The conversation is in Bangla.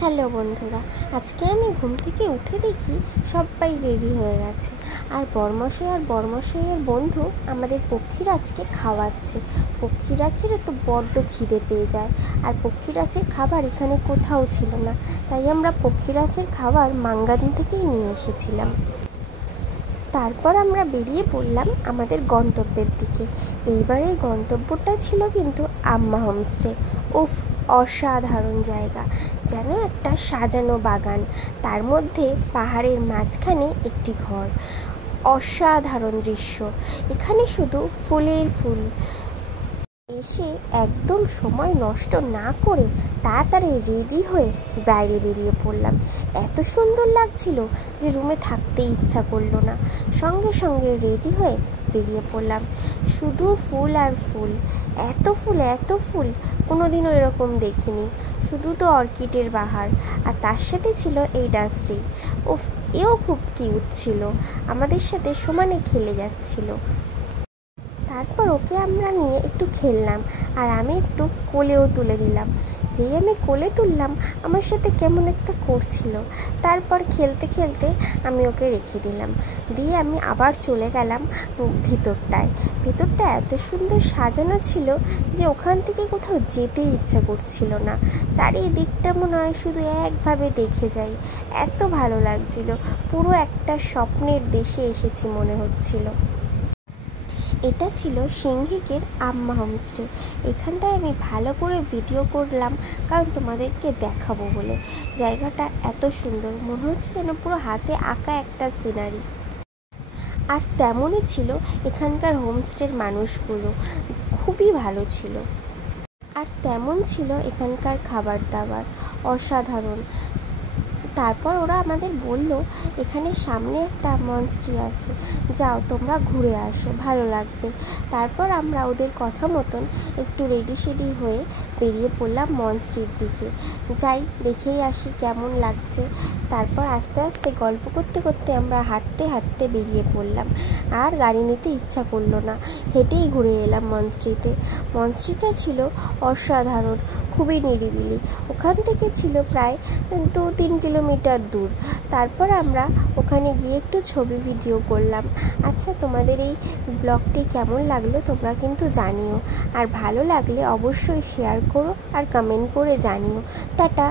হ্যালো বন্ধুরা, আজকে আমি ঘুম থেকে উঠে দেখি সবাই রেডি হয়ে গেছে। আর বরমশাইয়ের বন্ধু আমাদের পক্ষীরাজকে খাওয়াচ্ছে। পক্ষীরাজের তো বড্ড খিদে পেয়ে যায়, আর পক্ষীরাজের খাবার এখানে কোথাও ছিল না, তাই আমরা পক্ষীরাজের খাবার মাঙ্গান থেকেই নিয়ে এসেছিলাম। তারপর আমরা বেরিয়ে পড়লাম আমাদের গন্তব্যের দিকে। এইবারের গন্তব্যটা ছিল কিন্তু আম্মা হোমস্টে। উফ, অসাধারণ জায়গা, যেন একটা সাজানো বাগান, তার মধ্যে পাহাড়ের মাঝখানে একটি ঘর। অসাধারণ দৃশ্য, এখানে শুধু ফুলের ফুল। এসে একদম সময় নষ্ট না করে তাড়াতাড়ি রেডি হয়ে বাইরে বেরিয়ে পড়লাম। এত সুন্দর লাগছিল যে রুমে থাকতে ইচ্ছা করলো না। সঙ্গে সঙ্গে রেডি হয়ে বেরিয়ে পড়লাম। শুধু ফুল আর ফুল, এত ফুল কোনোদিনও এরকম দেখিনি। শুধু তো অর্কিডের বাহার, আর তার সাথে ছিল এই ডাস্টি। উফ, এও খুব কিউট ছিল, আমাদের সাথে সমানে খেলে যাচ্ছিল। তারপর ওকে আমরা নিয়ে একটু খেললাম, আর আমি একটু কোলেও তুলে দিলাম। যেই আমি কোলে তুললাম, আমার সাথে কেমন একটা করছিল। তারপর খেলতে খেলতে আমি ওকে রেখে দিলাম, দিয়ে আমি আবার চলে গেলাম ভিতরটা এত সুন্দর সাজানো ছিল যে ওখান থেকে কোথাও যেতেই ইচ্ছা করছিল না। চারিদিকটা মনে হয় শুধু একভাবে দেখে যাই, এত ভালো লাগছিল। পুরো একটা স্বপ্নের দেশে এসেছি মনে হচ্ছিল। এটা ছিল সিংহিকের আম্মা হোমস্টে। এখানটায় আমি ভালো করে ভিডিও করলাম, কারণ তোমাদেরকে দেখাবো বলে। জায়গাটা এত সুন্দর, মনে হচ্ছে যেন পুরো হাতে আঁকা একটা সিনারি। আর তেমনই ছিল এখানকার হোমস্টের মানুষগুলো, খুবই ভালো ছিল। আর তেমন ছিল এখানকার খাবার দাবার, অসাধারণ। তারপর ওরা আমাদের বলল, এখানে সামনে একটা মনস্ট্রি আছে, যাও তোমরা ঘুরে আসো, ভালো লাগবে। তারপর আমরা ওদের কথা মতন একটু রেডি শেডি হয়ে বেরিয়ে পড়লাম মনস্ট্রির দিকে। যাই দেখেই আসি কেমন লাগছে। তারপর আস্তে আস্তে গল্প করতে করতে আমরা হাঁটতে বেরিয়ে পড়লাম। আর গাড়ি নিতে ইচ্ছা করলো না, হেঁটেই ঘুরে এলাম মনস্ট্রিতে। মনস্ট্রিটা ছিল অসাধারণ, খুবই নিরিবিলি। ওখান থেকে ছিল প্রায় 2-3 কিলোমিটার দূর। তারপর আমরা ওখানে গিয়ে একটু ছবি ভিডিও করলাম। আচ্ছা, তোমাদের এই ব্লগটি কেমন লাগলো তোমরা কিন্তু জানিও, আর ভালো লাগলে অবশ্যই শেয়ার করো আর কমেন্ট করে জানিও। টাটা।